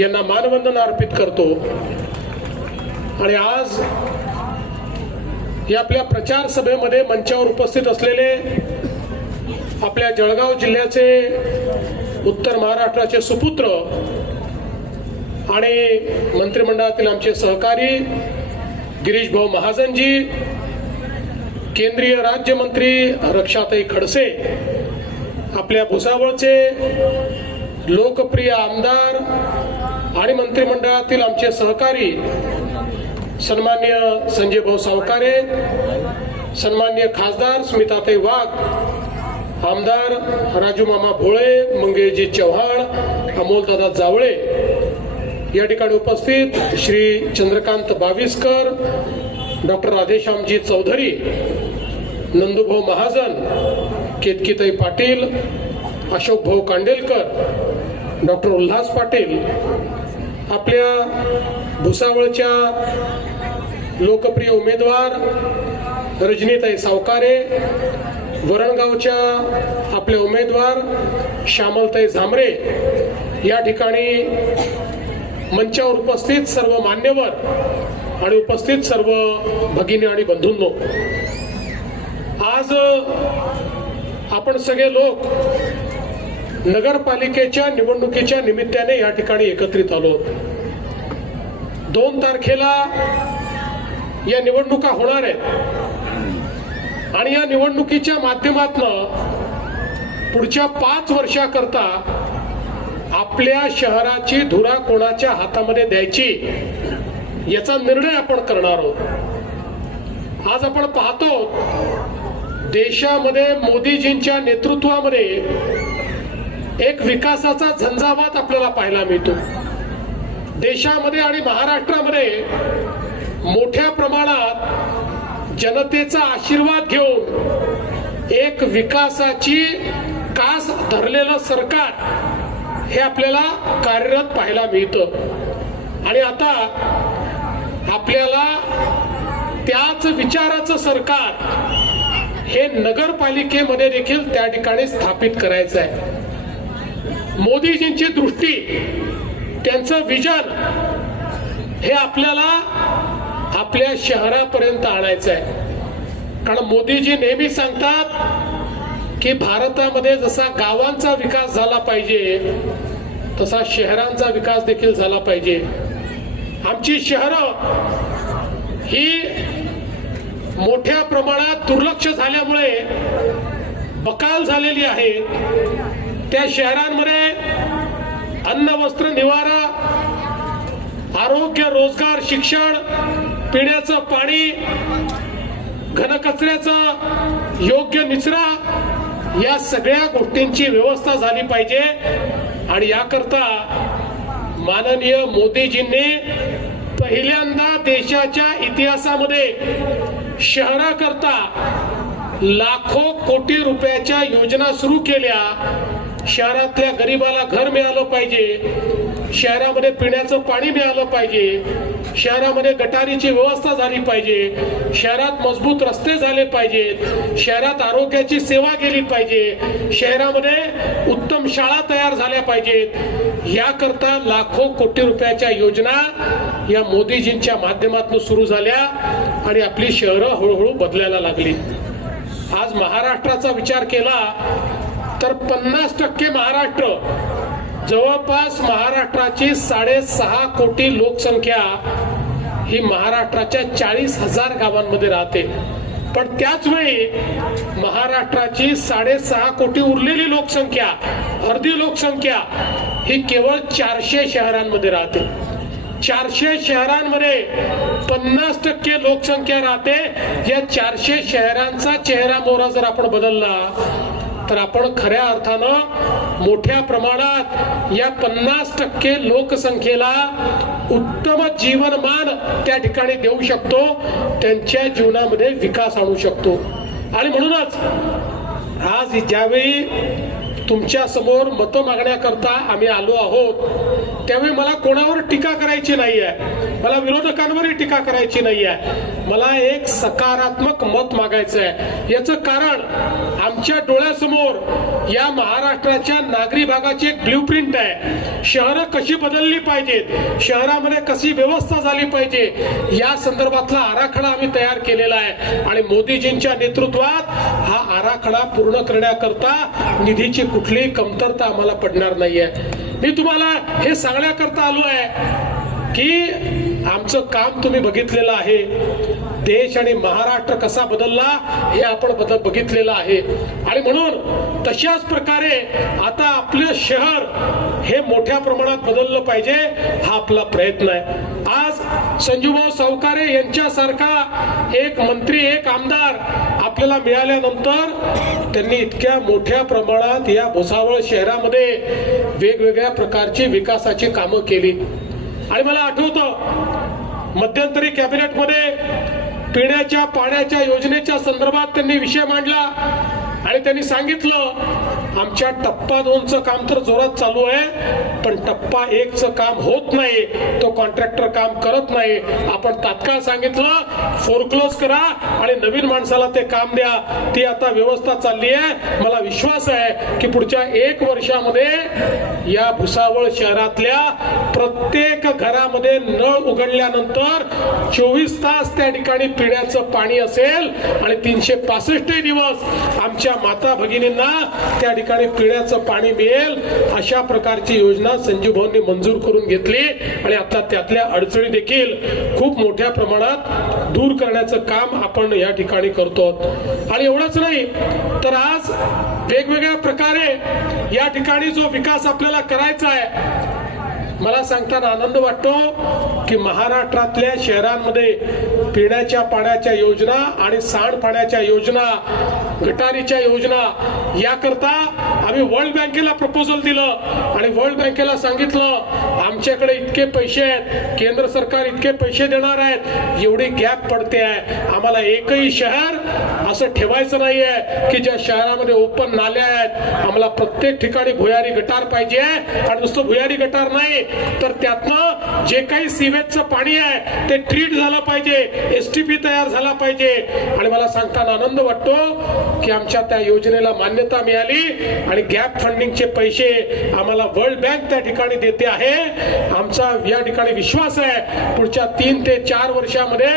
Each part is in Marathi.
यांना मानवंदन अर्पित करतो आणि आज या आपल्या प्रचार सभेमध्ये मंचावर उपस्थित असलेले आपल्या जळगाव जिल्ह्याचे उत्तर महाराष्ट्राचे सुपुत्र आणि मंत्रिमंडळातील आमचे सहकारी गिरीश भाऊ महाजनजी केंद्रीय राज्यमंत्री रक्षाताई खडसे आपल्या भुसावळचे लोकप्रिय आमदार आणि मंत्रिमंडळातील आमचे सहकारी सन्मान्य संजय भाऊ सावकारे सन्मान्य खासदार स्मिताताई वाघ आमदार राजू मामा भोळे मंगेशजी चव्हाण अमोलदादा जावळे या ठिकाणी उपस्थित श्री चंद्रकांत बावीसकर डॉक्टर राधेश्यामजी चौधरी नंदुभाऊ महाजन केतकीताई पाटील अशोक भाऊ कांडेलकर डॉक्टर उल्हास पाटील आपल्या भुसावळच्या लोकप्रिय उमेदवार रजनीताई सावकारे वरणगावच्या आपले उमेदवार श्यामलताई झांबरे या ठिकाणी मंचावर उपस्थित सर्व मान्यवर आणि उपस्थित सर्व भगिनी आणि बंधूंनो आज आपण सगळे लोक नगरपालिकेच्या निवडणुकीच्या निमित्ताने या ठिकाणी एकत्रित आलो दोन तारखेला या निवडणुका होणार आहेत आणि या निवडणुकीच्या माध्यमातून पुढच्या पाच वर्षाकरता आपल्या शहराची धुरा कोणाच्या हातामध्ये द्यायची याचा निर्णय आपण करणार आहोत आज आपण पाहतो देशामध्ये मोदीजींच्या नेतृत्वामध्ये एक विकासाचा झंझावात आपल्याला पाहायला मिळतो देशामध्ये आणि महाराष्ट्रामध्ये मोठ्या प्रमाणात जनतेचा आशीर्वाद घेऊन एक विकासाची कास धरलेलं सरकार हे आपल्याला कार्यरत पाहायला मिळतं आणि आता आपल्याला त्याच विचाराचं सरकार हे नगरपालिकेमध्ये देखील त्या ठिकाणी स्थापित करायचं आहे मोदीजींची दृष्टी त्यांचं विजन हे आपल्याला आपल्या शहरापर्यंत आणायचं आहे कारण मोदीजी नेहमी सांगतात की भारतामध्ये जसा गावांचा विकास झाला पाहिजे तसा शहरांचा विकास देखील झाला पाहिजे आमची शहरं ही मोठ्या प्रमाणात दुर्लक्ष झाल्यामुळे बकाल झालेली आहे त्या शहरांमध्ये अन्न वस्त्र निवारा आरोग्य रोजगार शिक्षण पिण्याचं पाणी घनकचऱ्याचा योग्य निचरा या सगळ्या गोष्टींची व्यवस्था झाली पाहिजे आणि याकरता माननीय मोदीजींनी पहिल्यांदा देशाच्या इतिहासामध्ये शहराकरता लाखो कोटी रुपयाच्या योजना सुरू केल्या शहरातल्या गरीबाला घर मिळालं पाहिजे शहरामध्ये पिण्याचं पाणी मिळालं पाहिजे शहरामध्ये गटारीची व्यवस्था झाली पाहिजे शहरात मजबूत रस्ते झाले पाहिजेत शहरात आरोग्याची सेवा केली पाहिजे शहरामध्ये उत्तम शाळा तयार झाल्या पाहिजेत याकरता लाखो कोटी रुपयाच्या योजना या मोदीजींच्या माध्यमातून सुरू झाल्या आणि आपली शहरं हळूहळू बदलायला लागली आज महाराष्ट्राचा विचार केला तर पन्नास टक्के महाराष्ट्र जवळपास महाराष्ट्राची साडेसहा कोटी लोकसंख्या ही महाराष्ट्राच्या चाळीस हजार गावांमध्ये राहते पण त्याच वेळी महाराष्ट्राची साडेसहा कोटी उरलेली लोकसंख्या अर्धी लोकसंख्या ही केवळ चारशे शहरांमध्ये राहते चारशे शहरांमध्ये पन्नास टक्के लोकसंख्या राहते या चारशे शहरांचा चेहरा मोहरा जर आपण बदलला तर आपण खऱ्या अर्थानं मोठ्या प्रमाणात या पन्नास टक्के लोकसंख्येला उत्तम जीवनमान त्या ठिकाणी देऊ शकतो त्यांच्या जीवनामध्ये विकास आणू शकतो आणि म्हणूनच आज ज्यावेळी तुमच्या समोर मतं मागण्याकरता आम्ही आलो आहोत त्यामुळे मला कोणावर टीका करायची नाही आहे मला विरोधकांवरही टीका करायची नाही आहे मला एक सकारात्मक मत मागायचं आहे याचं कारण आमच्या डोळ्यासमोर या महाराष्ट्राच्या नागरी भागाची एक प्रिंट आहे शहरं कशी बदलली पाहिजेत शहरामध्ये कशी व्यवस्था झाली पाहिजे या संदर्भातला आराखडा आम्ही तयार केलेला आहे आणि मोदीजींच्या नेतृत्वात हा आराखडा पूर्ण करण्याकरता निधीची कुठलीही कमतरता आम्हाला पडणार नाहीये मी तुम्हाला हे सांगण्याकरता आलो आहे की आमचं काम तुम्ही बघितलेलं आहे देश आणि महाराष्ट्र कसा बदलला हे आपण बदल बघितलेलं आहे आणि म्हणून तशाच प्रकारे आता आपलं शहर हे मोठ्या प्रमाणात बदललं पाहिजे हा आपला प्रयत्न आहे आज संजूभाऊ सावकारे यांच्यासारखा एक मंत्री एक आमदार आपल्याला मिळाल्यानंतर त्यांनी इतक्या मोठ्या प्रमाणात या भुसावळ शहरामध्ये वेगवेगळ्या प्रकारची विकासाची कामं केली आणि मला आठवतं मध्यंतरी कॅबिनेटमध्ये पिण्याच्या पाण्याच्या योजनेच्या संदर्भात त्यांनी विषय मांडला आणि त्यांनी सांगितलं आमच्या टप्पा दोनचं काम तर जोरात चालू आहे पण टप्पा एकचं काम होत नाही तो कॉन्ट्रॅक्टर काम करत नाही आपण तात्काळ सांगितलं फोरक्लोज करा आणि नवीन माणसाला ते काम द्या ती आता व्यवस्था चालली आहे मला विश्वास आहे की पुढच्या एक वर्षामध्ये या भुसावळ शहरातल्या प्रत्येक घरामध्ये नळ उघडल्यानंतर चोवीस तास त्या ठिकाणी पिण्याचं पाणी असेल आणि तीनशे पासष्ट दिवस आमच्या माता भगिनींना त्या ठिकाणी पिण्याचं पाणी मिळेल अशा प्रकारची योजना संजीव भाऊंनी मंजूर करून घेतली आणि आता त्यातल्या अडचणी देखील खूप मोठ्या प्रमाणात दूर करण्याचं काम आपण या ठिकाणी करतो आणि एवढंच नाही तर आज वेगवेगळ्या प्रकारे या ठिकाणी जो विकास आपल्याला करायचा आहे मला सांगताना आनंद वाटतो की महाराष्ट्रातल्या शहरांमध्ये पिण्याच्या पाण्याच्या योजना आणि सांडपाण्याच्या योजना गटारीच्या योजना याकरता आम्ही वर्ल्ड बँकेला प्रपोजल दिलं आणि वर्ल्ड बँकेला सांगितलं आमच्याकडे इतके पैसे आहेत केंद्र सरकार इतके पैसे देणार आहेत एवढी गॅप पडते आहे आम्हाला एकही शहर असं ठेवायचं नाही आहे की ज्या शहरामध्ये ओपन नाल्या आहेत आम्हाला प्रत्येक ठिकाणी भुयारी गटार पाहिजे आणि नुसतं भुयारी गटार नाही तर त्यातनं जे काही सिवेजचं पाणी आहे ते ट्रीट झालं पाहिजे एस टी पी तयार झाला पाहिजे आणि मला सांगताना आनंद वाटतो की आमच्या त्या योजनेला मान्यता मिळाली आणि गॅप फंडिंगचे पैसे आम्हाला वर्ल्ड बँक त्या ठिकाणी देते आहे आमचा या ठिकाणी विश्वास आहे पुढच्या तीन ते चार वर्षामध्ये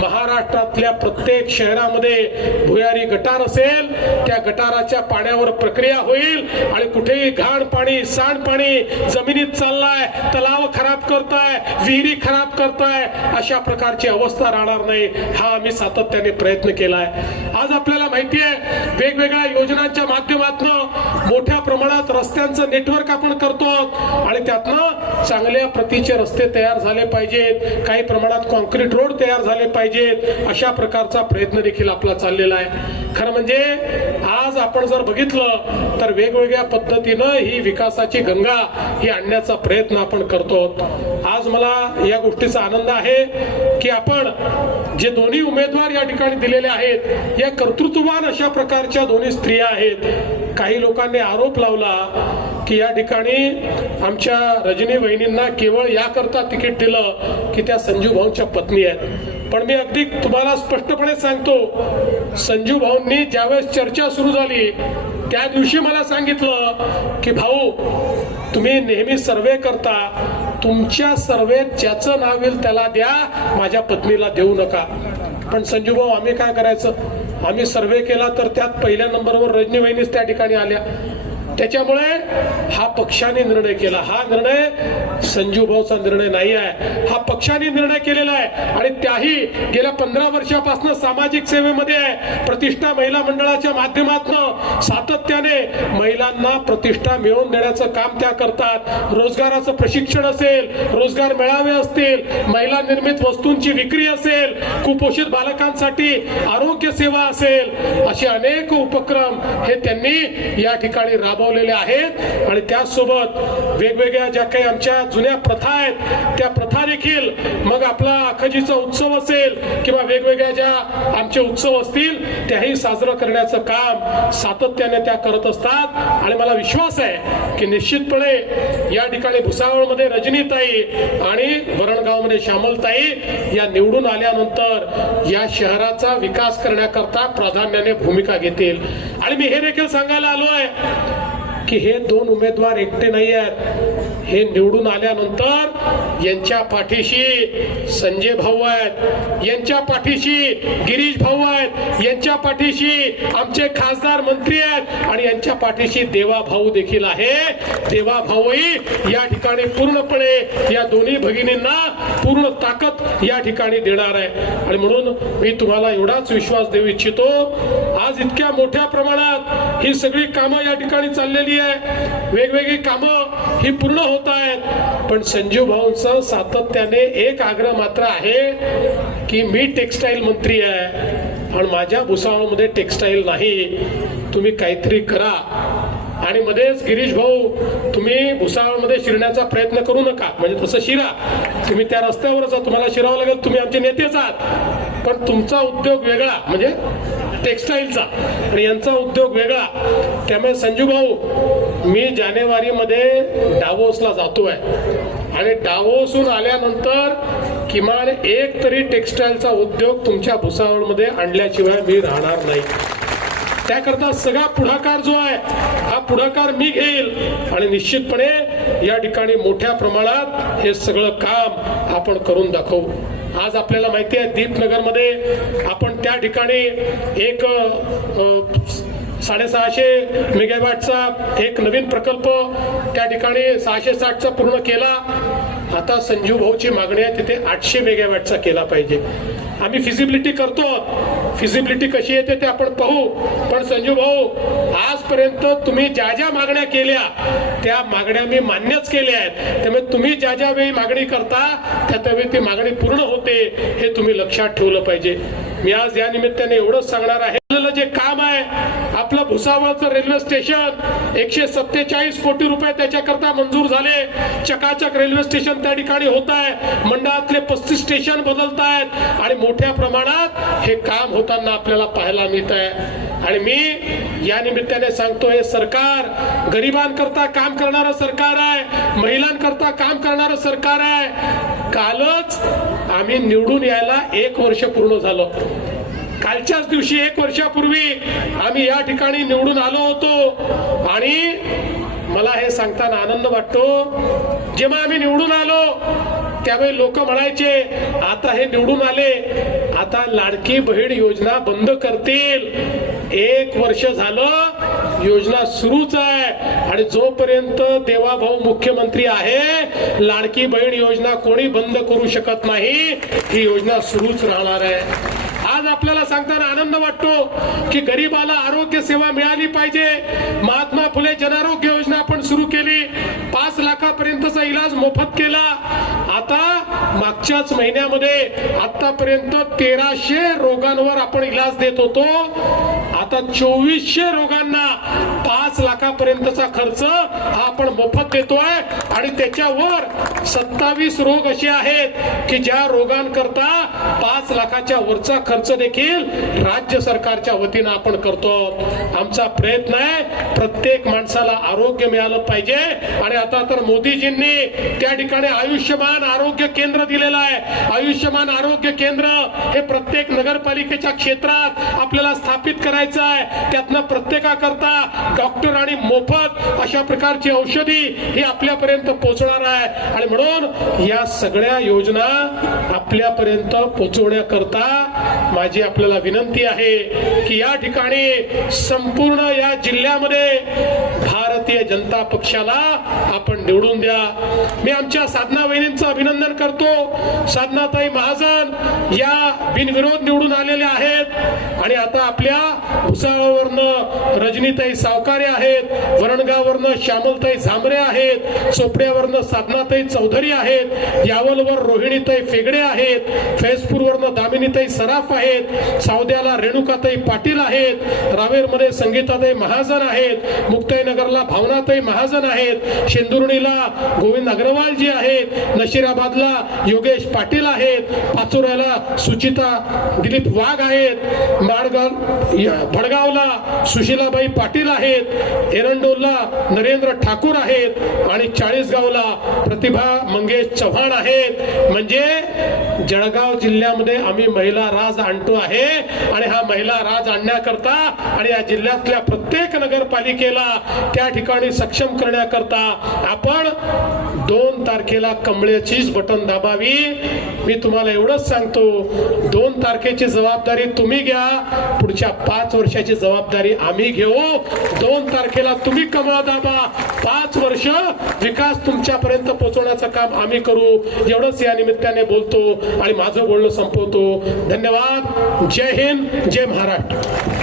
महाराष्ट्रातल्या प्रत्येक शहरामध्ये भुयारी गटार असेल त्या गटाराच्या पाण्यावर प्रक्रिया होईल आणि कुठेही घाण पाणी सांड पाणी जमिनीत चालला तलाव खराब करताय विहिरी खराब करताय अशा प्रकारची अवस्था राहणार नाही हा आम्ही सातत्याने प्रयत्न केलाय आज आपल्याला माहिती आहे वेगवेगळ्या योजनांच्या माध्यमातून मोठ्या प्रमाणात रस्त्यांचं नेटवर्क आपण करतो आणि त्यातनं चांगल्या प्रतीचे रस्ते तयार झाले पाहिजेत काही प्रमाणात कॉन्क्रीट रोड तयार झाले पाहिजेत अशा प्रकारचा प्रयत्न देखील आपला चाललेला आहे खरं म्हणजे आज आपण जर बघितलं तर वेगवेगळ्या पद्धतीनं ही विकासाची गंगा ही आणण्याचा प्रयत्न प्रयत्न आपण करतो आज मला या गोष्टीचा आनंद आहे की आपण जे दोन्ही उमेदवार या ठिकाणी दिलेले आहेत या कर्तृत्ववान अशा प्रकारच्या दोन्ही स्त्रिया आहेत काही लोकांनी आरोप लावला की या ठिकाणी आमच्या रजनी वहिनींना केवळ याकरता तिकीट दिलं की त्या संजू भाऊंच्या पत्नी आहेत पण मी अगदी तुम्हाला स्पष्टपणे सांगतो संजू भाऊंनी ज्यावेळेस चर्चा सुरू झाली त्या दिवशी मला सांगितलं की भाऊ तुम्ही नेहमी सर्वे करता तुमच्या सर्वेत ज्याचं नाव येईल त्याला द्या माझ्या पत्नीला देऊ नका पण संजू भाऊ आम्ही काय करायचं आम्ही सर्वे केला तर त्यात पहिल्या नंबरवर रजनी वहिनीच त्या ठिकाणी आल्या त्याच्यामुळे हा पक्षाने निर्णय केला हा निर्णय संजू भाऊचा निर्णय नाही आहे हा पक्षाने निर्णय केलेला आहे आणि त्याही गेल्या पंधरा वर्षापासून सामाजिक सेवेमध्ये आहे प्रतिष्ठा महिला मंडळाच्या माध्यमातून सातत्याने महिलांना प्रतिष्ठा मिळवून देण्याचं काम त्या करतात रोजगाराचं प्रशिक्षण असेल रोजगार मेळावे असतील महिला निर्मित वस्तूंची विक्री असेल कुपोषित बालकांसाठी आरोग्य सेवा असेल असे अनेक उपक्रम हे त्यांनी या ठिकाणी राबवले राबवलेल्या आहेत आणि त्याचसोबत वेगवेगळ्या ज्या काही आमच्या जुन्या प्रथा आहेत त्या प्रथा देखील मग आपला अखजीचा उत्सव असेल किंवा वेगवेगळ्या ज्या आमचे उत्सव असतील त्याही साजरं करण्याचं काम सातत्याने त्या करत असतात आणि मला विश्वास आहे की निश्चितपणे या ठिकाणी भुसावळमध्ये रजनीताई आणि वरणगावमध्ये श्यामलताई या निवडून आल्यानंतर या शहराचा विकास करण्याकरता प्राधान्याने भूमिका घेतील आणि मी हे देखील सांगायला आलो आहे की हे दोन उमेदवार एकटे नाही आहेत हे निवडून आल्यानंतर यांच्या पाठीशी संजय भाऊ आहेत यांच्या पाठीशी गिरीश भाऊ आहेत यांच्या पाठीशी आमचे खासदार मंत्री आहेत आणि यांच्या पाठीशी देवा भाऊ देखील आहे देवा भाऊही या ठिकाणी पूर्णपणे या दोन्ही भगिनींना पूर्ण ताकद या ठिकाणी देणार आहे आणि म्हणून मी तुम्हाला एवढाच विश्वास देऊ इच्छितो आज इतक्या मोठ्या प्रमाणात ही सगळी कामं या ठिकाणी चाललेली आहे वेगवेगळी कामं ही पूर्ण होत आहेत पण संजू भाऊंचं सातत्याने एक आग्रह मात्र आहे की मी टेक्स्टाईल मंत्री आहे आणि माझ्या भुसावळमध्ये टेक्स्टाईल नाही तुम्ही काहीतरी करा आणि मध्येच गिरीश भाऊ तुम्ही भुसावळमध्ये शिरण्याचा प्रयत्न करू नका म्हणजे तसं शिरा तुम्ही त्या रस्त्यावरच तुम्हाला शिरावं लागेल तुम्ही आमचे नेतेच आहात पण तुमचा उद्योग वेगळा म्हणजे टेक्स्टाईलचा आणि यांचा उद्योग वेगळा त्यामुळे संजू भाऊ मी जानेवारीमध्ये डावोसला जातो आहे आणि डावोसून आल्यानंतर किमान एक तरी टेक्स्टाईलचा उद्योग तुमच्या भुसावळमध्ये आणल्याशिवाय मी राहणार नाही त्याकरता सगळा पुढाकार जो आहे हा पुढाकार मी घेईल आणि निश्चितपणे या ठिकाणी मोठ्या प्रमाणात हे सगळं काम आपण करून दाखवू आज आपल्याला माहिती आहे दीपनगरमध्ये आपण त्या ठिकाणी एक साडेसहाशे मेगावॅटचा एक नवीन प्रकल्प त्या ठिकाणी सहाशे साठचा पूर्ण केला आता संजीव भाऊची मागणी आहे तिथे आठशे मेगावॅटचा केला पाहिजे आम्ही फिजिबिलिटी करतो फिजिबिलिटी कशी येते ते आपण पाहू पण संजीव भाऊ आजपर्यंत तुम्ही ज्या ज्या मागण्या केल्या त्या मागण्या मी मान्यच केल्या आहेत त्यामुळे तुम्ही ज्या ज्या वेळी मागणी करता त्या त्यावेळी ती मागणी पूर्ण होते हे तुम्ही लक्षात ठेवलं पाहिजे मी आज या निमित्ताने एवढंच सांगणार आहे जे काम आहे आपलं भुसावळचं रेल्वे स्टेशन एकशे सत्तेचाळीस कोटी रुपये त्याच्याकरता मंजूर झाले चकाचक रेल्वे स्टेशन त्या ठिकाणी होत आहे मंडळातले पस्तीस स्टेशन बदलत आहेत आणि मोठ्या प्रमाणात हे काम होताना आपल्याला पाहायला मिळत आहे आणि मी या निमित्ताने सांगतो हे सरकार गरिबांकरता काम करणारं सरकार आहे महिलांकरता काम करणारं सरकार आहे कालच आम्ही निवडून यायला एक वर्ष पूर्ण झालं कालच्याच दिवशी एक वर्षापूर्वी आम्ही या ठिकाणी निवडून आलो होतो आणि मला हे सांगताना आनंद वाटतो जेव्हा आम्ही निवडून आलो त्यावेळी लोक म्हणायचे आता हे निवडून आले आता लाडकी बहीण योजना बंद करतील एक वर्ष झालं योजना सुरूच आहे आणि जोपर्यंत देवाभाऊ मुख्यमंत्री आहे लाडकी बहीण योजना कोणी बंद करू शकत नाही ही योजना सुरूच राहणार आहे आपल्याला सांगताना आनंद वाटतो की गरीबाला आरोग्य सेवा मिळाली पाहिजे महात्मा फुले जनआरोग्य योजना आपण सुरू केली पाच लाखापर्यंतचा इलाज मोफत केला आता मागच्याच महिन्यामध्ये आतापर्यंत तेराशे रोगांवर आपण इलाज देत होतो आता चोवीसशे रोगांना पाच लाखापर्यंतचा खर्च हा आपण मोफत देतोय आणि त्याच्यावर सत्तावीस रोग असे आहेत की ज्या रोगांकरता पाच लाखाच्या वरचा खर्च देखील राज्य सरकारच्या वतीनं आपण करतो आमचा प्रयत्न आहे प्रत्येक माणसाला आरोग्य मिळालं पाहिजे आणि आता तर मोदीजींनी त्या ठिकाणी आयुष्यमान आरोग्य केंद्र दिलेलं आहे आयुष्यमान आरोग्य केंद्र हे प्रत्येक नगरपालिकेच्या क्षेत्रात आपल्याला स्थापित करायचं करायचा आहे त्यातनं प्रत्येकाकरता डॉक्टर आणि मोफत अशा प्रकारची औषधी ही आपल्यापर्यंत पोहोचणार आहे आणि म्हणून या सगळ्या योजना आपल्यापर्यंत पोहोचवण्याकरता माझी आपल्याला विनंती आहे की या ठिकाणी संपूर्ण या जिल्ह्यामध्ये भारतीय जनता पक्षाला आपण निवडून द्या मी आमच्या साधना वहिनींचं अभिनंदन करतो साधनाताई महाजन या बिनविरोध निवडून आलेल्या आहेत आणि आता आपल्या भुसावळवरनं रजनीताई सावकारे आहेत वरणगाववरनं श्यामलताई झांबरे आहेत चोपड्यावरनं साधनाताई चौधरी आहेत यावलवर रोहिणीताई फेगडे आहेत फैजपूरवरनं दामिनीताई सराफ आहेत सावद्याला रेणुकाताई पाटील आहेत रावेरमध्ये संगीताताई महाजन आहेत मुक्ताईनगरला भावनाताई महाजन आहेत शेंदुर्णीला गोविंद अग्रवालजी आहेत नशिराबादला योगेश पाटील आहेत पाचोऱ्याला सुचिता दिलीप वाघ आहेत माडगाव भडगावला सुशीलाबाई पाटील आहेत एरंडोलला नरेंद्र ठाकूर आहेत आणि चाळीसगावला प्रतिभा मंगेश चव्हाण आहेत म्हणजे जळगाव जिल्ह्यामध्ये आम्ही महिला राज आणतो आहे आणि हा महिला राज आणण्याकरता आणि या जिल्ह्यातल्या प्रत्येक नगरपालिकेला त्या ठिकाणी सक्षम करण्याकरता आपण दोन तारखेला कमळ्याचीच बटन दाबावी मी तुम्हाला एवढंच सांगतो दोन तारखेची जबाबदारी तुम्ही घ्या पुढच्या पाच वर्ष वर्षाची जबाबदारी आम्ही घेऊ दोन तारखेला तुम्ही कमवा दाबा पाच वर्ष विकास तुमच्यापर्यंत पोहोचवण्याचं काम आम्ही करू एवढंच या निमित्ताने बोलतो आणि माझं बोलणं संपवतो धन्यवाद जय हिंद जय महाराष्ट्र